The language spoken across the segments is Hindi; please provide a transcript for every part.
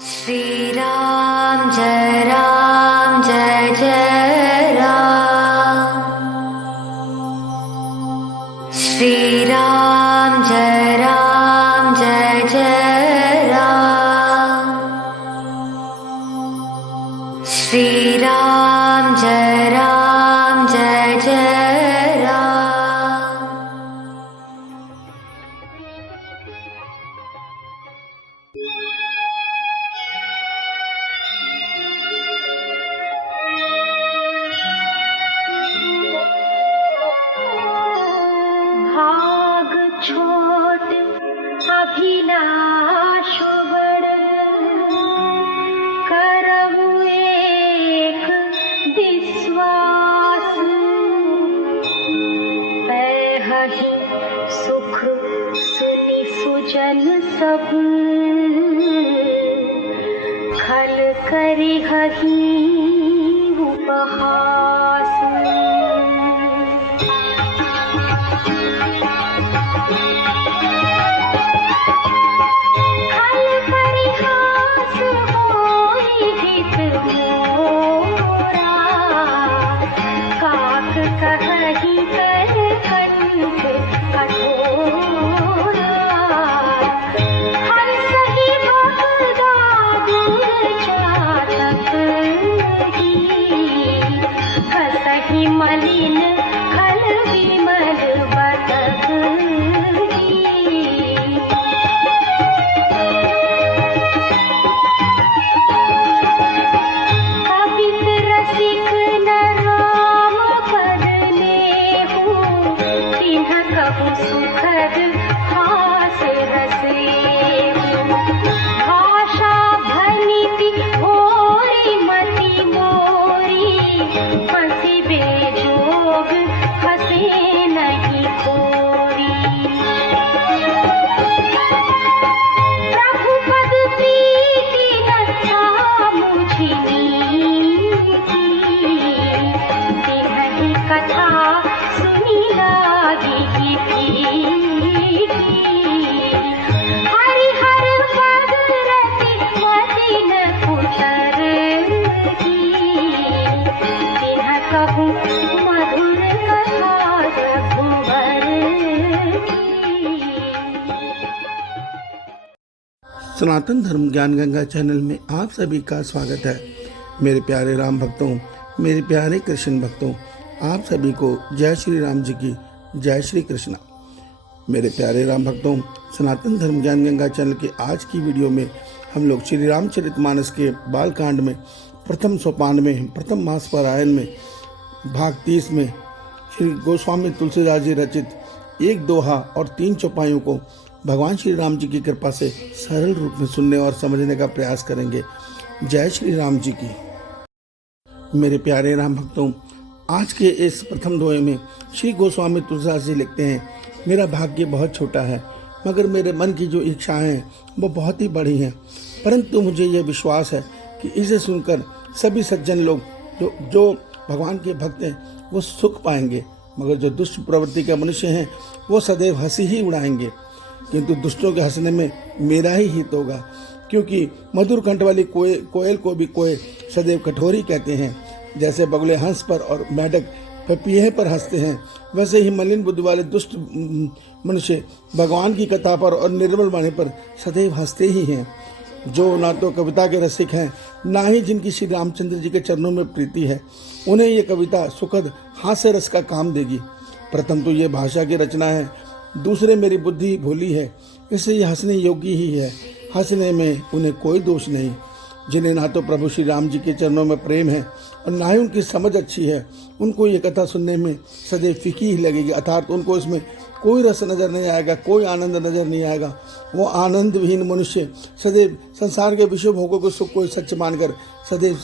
श्री राम जय जय राम। श्री राम जय जय राम। श्री राम जय जय राम। भाग छोट अभिलाष बड़, करहु एक विश्वास। पैहहि सुख सुनि सुजन सब, खल करिहहि उपहास। मलिन खल विमल बतक कवित रसिक न राम पद लेहु, तिन्ह कहु सुखद हास रसेहु। भाषा भनिति भोरी मति मोरी, हंसी बेजोग हंसे नहीं कोरी। प्रभु पद प्रीति न था मुझि नीति, तिन्हि कथा सुनि लागी प्रीति। हरिहर पद रति मति न उतरती, तिन्ह कहूँ मधुर कथा रघुवर की। सनातन धर्म ज्ञान गंगा चैनल में आप सभी का स्वागत है। मेरे प्यारे राम भक्तों, मेरे प्यारे कृष्ण भक्तों, आप सभी को जय श्री राम जी की जय श्री कृष्णा। मेरे प्यारे राम भक्तों, सनातन धर्म ज्ञान गंगा चैनल के आज की वीडियो में हम लोग श्री रामचरितमानस के बालकांड में प्रथम सोपान में प्रथम मास पारायण में भाग 30 में श्री गोस्वामी तुलसीदास जी रचित एक दोहा और 3 चौपाइयों को भगवान श्री राम जी की कृपा से सरल रूप में सुनने और समझने का प्रयास करेंगे। जय श्री राम जी की। मेरे प्यारे राम भक्तों, आज के इस प्रथम दोहे में श्री गोस्वामी तुलसीदास जी लिखते हैं, मेरा भाग्य बहुत छोटा है, मगर मेरे मन की जो इच्छाएं हैं वो बहुत ही बड़ी हैं। परंतु मुझे यह विश्वास है कि इसे सुनकर सभी सज्जन लोग जो भगवान के भक्त हैं वो सुख पाएंगे, मगर जो दुष्ट प्रवृत्ति के मनुष्य हैं वो सदैव हंसी ही उड़ाएंगे। किंतु दुष्टों के हंसने में मेरा ही हित होगा, क्योंकि मधुर कंठ वाली कोयल को भी कोय सदैव कठोरी कहते हैं। जैसे बगुले हंस पर और मेढक पपीहे पर हंसते हैं, वैसे ही मलिन बुद्धि वाले दुष्ट मनुष्य भगवान की कथा पर और निर्मल वाणी पर सदैव हंसते ही हैं। जो ना तो कविता के रसिक हैं, ना ही जिनकी श्री रामचंद्र जी के चरणों में प्रीति है, उन्हें ये कविता सुखद हास्य रस का काम देगी। प्रथम तो ये भाषा की रचना है, दूसरे मेरी बुद्धि भोली है, इसलिए यह हंसने योग्य ही है। हंसने में उन्हें कोई दोष नहीं। जिन्हें ना तो प्रभु श्री राम जी के चरणों में प्रेम है और ना ही उनकी समझ अच्छी है, उनको ये कथा सुनने में सदैव फीकी ही लगेगी, अर्थात उनको इसमें कोई रस नजर नहीं आएगा, कोई आनंद नजर नहीं आएगा। वो आनंद विहीन मनुष्य सदैव संसार के विषय भोगों को सुख को सच मानकर सदैव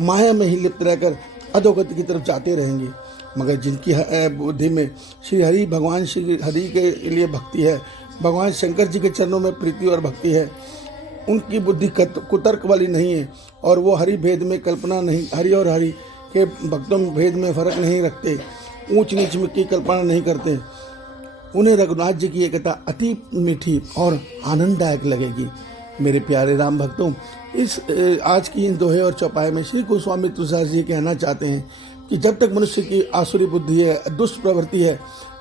माया में ही लिप्त रहकर अधोगति की तरफ जाते रहेंगे। मगर जिनकी बुद्धि में श्री हरि भगवान श्री हरि के लिए भक्ति है, भगवान शंकर जी के चरणों में प्रीति और भक्ति है, उनकी बुद्धि कुतर्क वाली नहीं है और वो हरि भेद में कल्पना नहीं, हरि और हरि के भक्तों में भेद में फर्क नहीं रखते, ऊंच नीच में की कल्पना नहीं करते। उन्हें रघुनाथ जी की ये कथा अति मीठी और आनंददायक लगेगी। मेरे प्यारे राम भक्तों, इस आज की इन दोहे और चौपाई में श्री गोस्वामी तुलसीदास जी कहना चाहते हैं कि जब तक मनुष्य की आसुरी बुद्धि है, दुष्ट प्रवृत्ति है,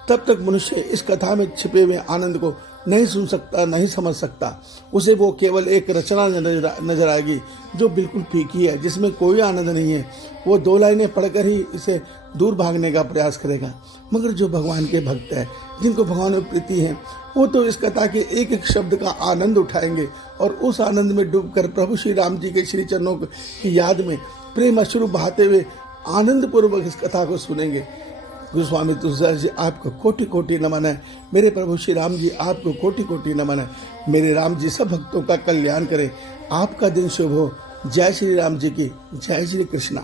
तब तक मनुष्य इस कथा में छिपे हुए आनंद को नहीं सुन सकता, नहीं समझ सकता। उसे वो केवल एक रचना नजर आएगी जो बिल्कुल फीकी है, जिसमें कोई आनंद नहीं है। वो 2 लाइनें पढ़कर ही इसे दूर भागने का प्रयास करेगा। मगर जो भगवान के भक्त है, जिनको भगवान में प्रीति है, वो तो इस कथा के एक एक शब्द का आनंद उठाएंगे और उस आनंद में डूबकर प्रभु श्री राम जी के श्री चरणों की याद में प्रेम अश्रु बहाते हुए आनंद पूर्वक इस कथा को सुनेंगे। गोस्वामी तुलसीदास जी आपको कोटि कोटि नमन है। मेरे प्रभु श्री राम जी आपको कोटि कोटि नमन है। मेरे राम जी सब भक्तों का कल्याण करें। आपका दिन शुभ हो। जय श्री राम जी की जय श्री कृष्णा।